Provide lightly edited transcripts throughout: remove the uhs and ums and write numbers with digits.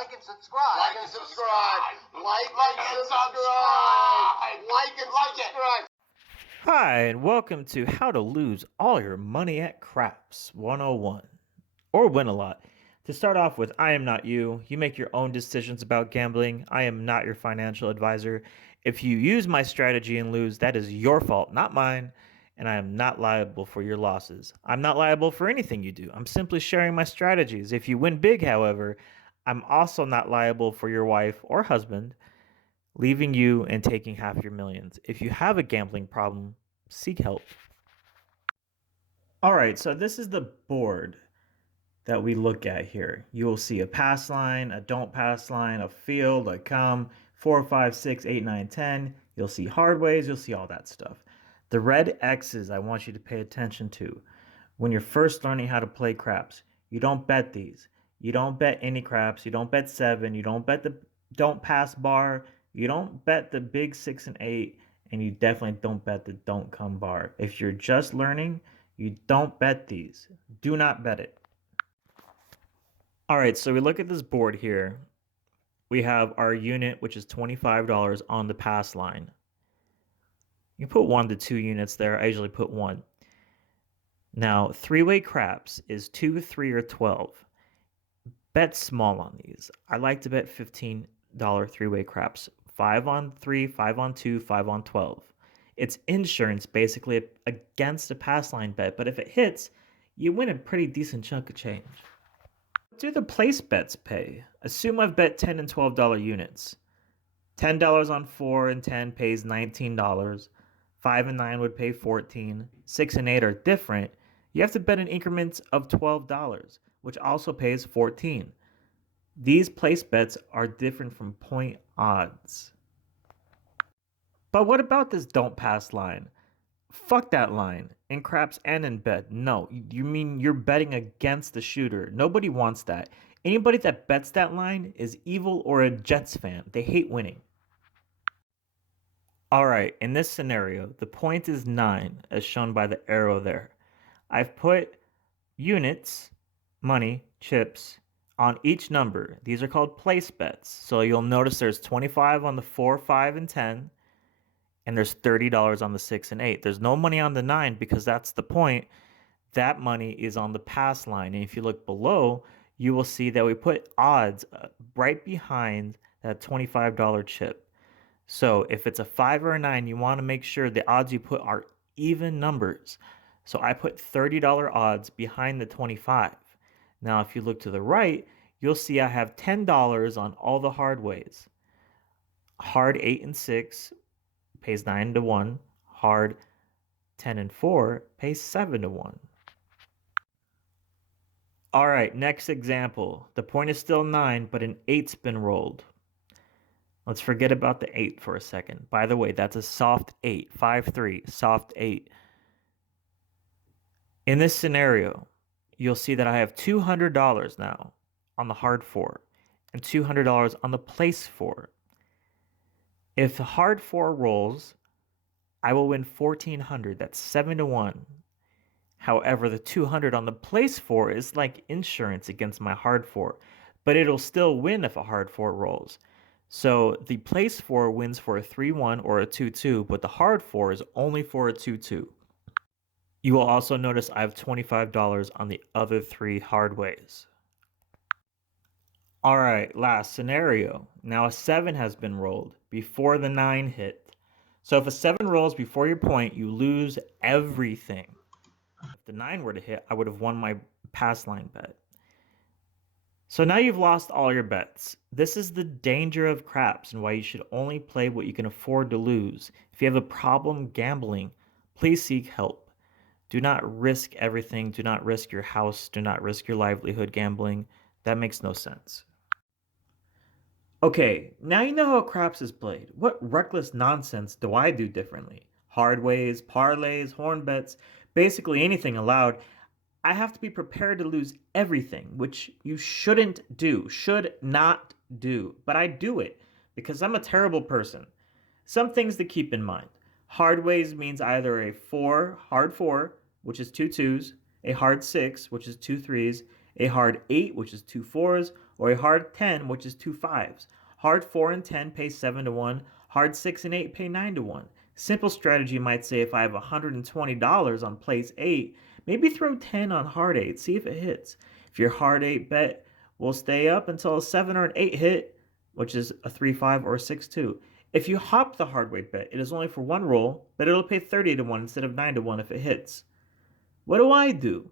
Like and subscribe. Like and subscribe. Like and subscribe. Like and subscribe. Hi, and welcome to How to Lose All Your Money at Craps 101, or Win a Lot. To start off with, I am not you. You make your own decisions about gambling. I am not your financial advisor. If you use my strategy and lose, that is your fault, not mine, and I am not liable for your losses. I'm not liable for anything you do. I'm simply sharing my strategies. If you win big, however, I'm also not liable for your wife or husband leaving you and taking half your millions. If you have a gambling problem, seek help. All right, so this is the board that we look at here. You will see a pass line, a don't pass line, a field, a come, 4, 5, 6, 8, 9, 10. You'll see hard ways, you'll see all that stuff. The red X's I want you to pay attention to. When you're first learning how to play craps, you don't bet these. You don't bet any craps. You don't bet 7. You don't bet the don't pass bar. You don't bet the big 6 and 8. And you definitely don't bet the don't come bar. If you're just learning, you don't bet these. Do not bet it. All right, so we look at this board here. We have our unit, which is $25 on the pass line. You put 1 to 2 units there. I usually put 1. Now, three-way craps is 2, 3, or 12. Bet small on these. I like to bet $15 three-way craps. 5 on 3, 5 on 2, 5 on 12. It's insurance basically against a pass line bet, but if it hits, you win a pretty decent chunk of change. What do the place bets pay? Assume I've bet $10 and $12 units. $10 on 4 and 10 pays $19. 5 and 9 would pay $14. 6 and 8 are different. You have to bet in increments of $12, which also pays $14. These place bets are different from point odds. But what about this don't pass line? Fuck that line. In craps and in bet. No, you mean you're betting against the shooter. Nobody wants that. Anybody that bets that line is evil or a Jets fan. They hate winning. All right, in this scenario, the point is 9, as shown by the arrow there. I've put units, money, chips, on each number. These are called place bets. So you'll notice there's 25 on the 4, 5, and 10, and there's $30 on the 6 and 8. There's no money on the 9 because that's the point. That money is on the pass line. And if you look below, you will see that we put odds right behind that $25 chip. So if it's a 5 or a 9, you want to make sure the odds you put are even numbers. So I put $30 odds behind the 25. Now, if you look to the right, you'll see I have $10 on all the hard ways. Hard 8 and 6 pays 9 to 1. Hard 10 and 4 pays 7 to 1. All right, next example. The point is still 9, but an 8's been rolled. Let's forget about the 8 for a second. By the way, that's a soft 8, 5-3, soft 8. In this scenario, you'll see that I have $200 now on the hard 4 and $200 on the place 4. If the hard 4 rolls, I will win $1,400. That's 7 to 1. However, the 200 on the place 4 is like insurance against my hard 4, but it'll still win if a hard 4 rolls. So the place 4 wins for a 3-1 or a 2-2, but the hard 4 is only for a 2-2. You will also notice I have $25 on the other 3 hard ways. All right, last scenario. Now a 7 has been rolled before the 9 hit. So if a 7 rolls before your point, you lose everything. If the 9 were to hit, I would have won my pass line bet. So now you've lost all your bets. This is the danger of craps and why you should only play what you can afford to lose. If you have a problem gambling, please seek help. Do not risk everything. Do not risk your house. Do not risk your livelihood gambling. That makes no sense. Okay, now you know how craps is played. What reckless nonsense do I do differently? Hard ways, parlays, horn bets, basically anything allowed. I have to be prepared to lose everything, which you shouldn't do, should not do. But I do it because I'm a terrible person. Some things to keep in mind. Hard ways means either a 4, hard 4, which is 2 2s, a hard 6, which is 2 3s, a hard 8, which is 2 4s, or a hard 10, which is 2 5s. Hard 4 and 10 pay 7 to 1. Hard 6 and 8 pay 9 to 1. Simple strategy might say if I have $120 on place 8, maybe throw 10 on hard 8, see if it hits. If your hard 8 bet will stay up until a 7 or an 8 hit, which is a 3 5 or a 6 2. If you hop the hard weight bet, it is only for one roll, but it'll pay 30 to 1 instead of 9 to 1 if it hits. What do?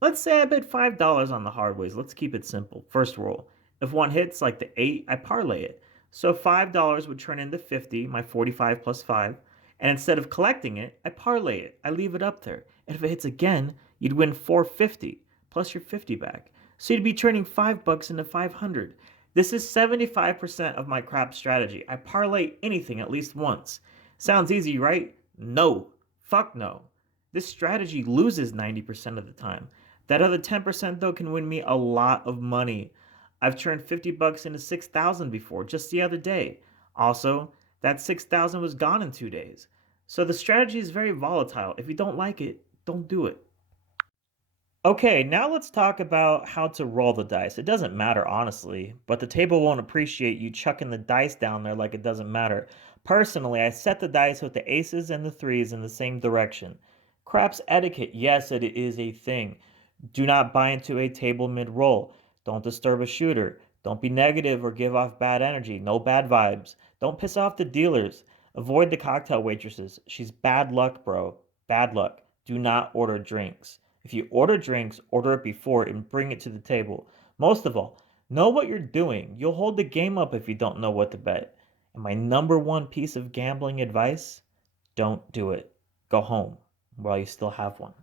Let's say I bet $5 on the hard ways. Let's keep it simple. First roll. If one hits, like the 8, I parlay it. So $5 would turn into 50, my 45 plus 5. And instead of collecting it, I parlay it. I leave it up there. And if it hits again, you'd win 450 plus your 50 back. So you'd be turning $5 into 500. This is 75% of my crap strategy. I parlay anything at least once. Sounds easy, right? No. Fuck no. This strategy loses 90% of the time. That other 10% though can win me a lot of money. I've turned $50 into 6,000 before, just the other day. Also, that 6,000 was gone in 2 days. So the strategy is very volatile. If you don't like it, don't do it. Okay, now let's talk about how to roll the dice. It doesn't matter, honestly, but the table won't appreciate you chucking the dice down there like it doesn't matter. Personally, I set the dice with the aces and the threes in the same direction. Craps etiquette, yes, it is a thing. Do not buy into a table mid-roll. Don't disturb a shooter. Don't be negative or give off bad energy. No bad vibes. Don't piss off the dealers. Avoid the cocktail waitresses. She's bad luck, bro. Bad luck. Do not order drinks. If you order drinks, order it before and bring it to the table. Most of all, know what you're doing. You'll hold the game up if you don't know what to bet. And my number one piece of gambling advice, don't do it. Go home while you still have one.